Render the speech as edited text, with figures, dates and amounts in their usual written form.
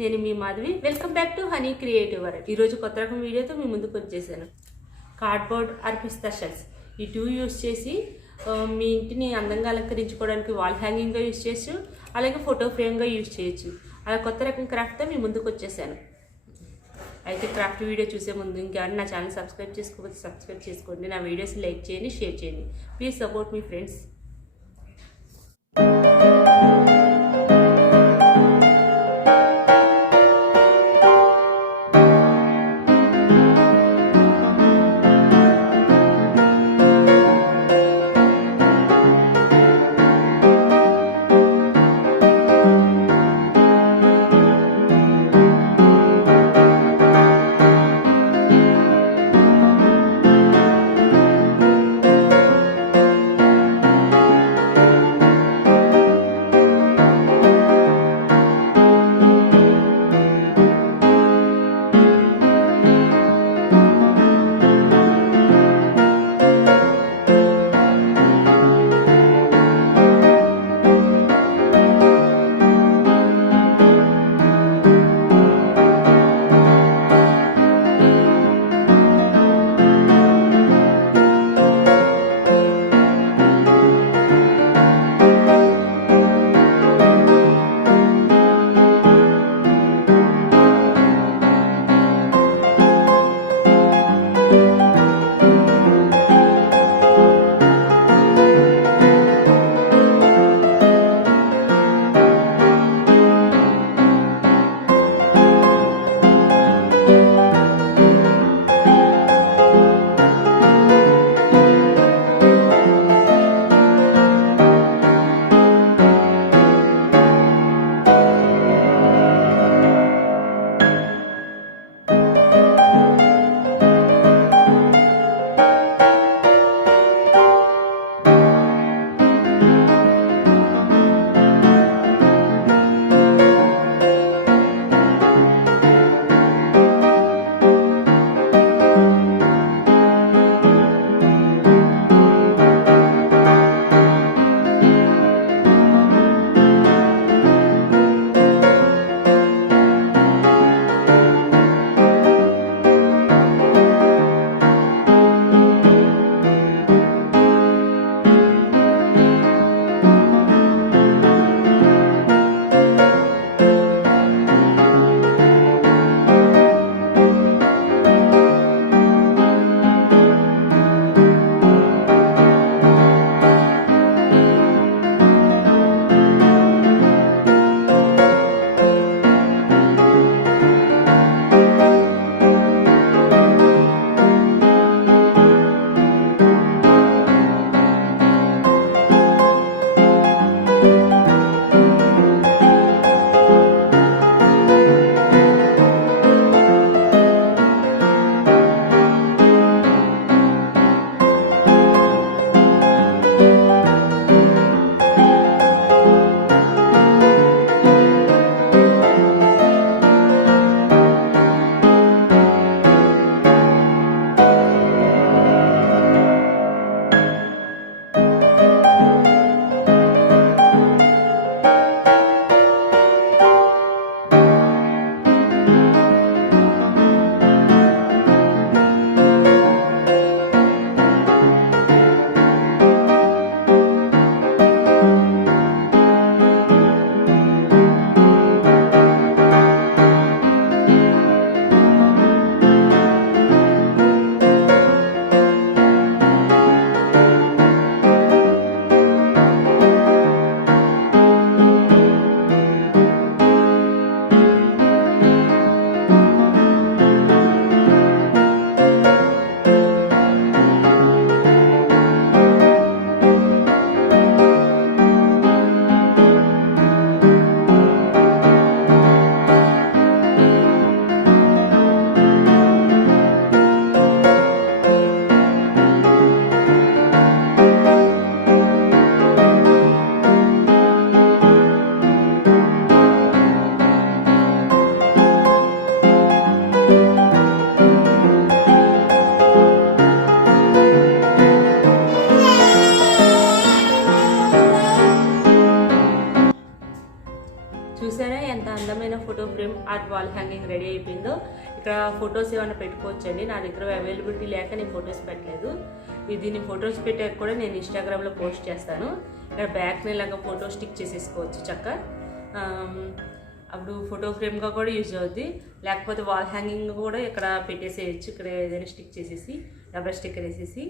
నేను మీ Madhavi. Welcome back to Honey Creative World. ఈరోజు కొత్త రకం వీడియోతో మీ ముందుకు వచ్చేసాను. కార్డ్బోర్డ్ ఆర్ పిస్టాషెల్స్ ఈ టూ యూస్ చేసి మీ ఇంటిని అందంగా అలంకరించుకోవడానికి వాల్ హ్యాంగింగ్గా యూస్ చేయొచ్చు, అలాగే ఫోటో ఫ్రేమ్గా యూస్ చేయొచ్చు. అలా కొత్త రకం క్రాఫ్ట్తో మీ ముందుకు వచ్చేసాను. అయితే క్రాఫ్ట్ వీడియో చూసే ముందు ఇంకెవరైనా నా ఛానల్ సబ్స్క్రైబ్ చేసుకోకపోతే సబ్స్క్రైబ్ చేసుకోండి. నా వీడియోస్ లైక్ చేయండి, షేర్ చేయండి. Please support me friends. Photo frame are wall hanging ready అయిపోయిందో ఇక్కడ ఫొటోస్ ఏమైనా పెట్టుకోవచ్చండి. నా దగ్గర అవైలబిలిటీ లేక నేను ఫొటోస్ పెట్టలేదు. దీన్ని ఫొటోస్ పెట్టాక కూడా నేను ఇన్స్టాగ్రామ్లో పోస్ట్ చేస్తాను. ఇక్కడ బ్యాక్ని ఇలాగ ఫోటో స్టిక్ చేసేసుకోవచ్చు చక్కగా. అప్పుడు ఫోటో ఫ్రేమ్గా కూడా యూజ్ అవుద్ది. లేకపోతే వాల్ హ్యాంగింగ్ కూడా ఇక్కడ పెట్టేసేయచ్చు. ఇక్కడ ఏదైనా స్టిక్ చేసేసి డబల్ స్టిక్కర్ వేసేసి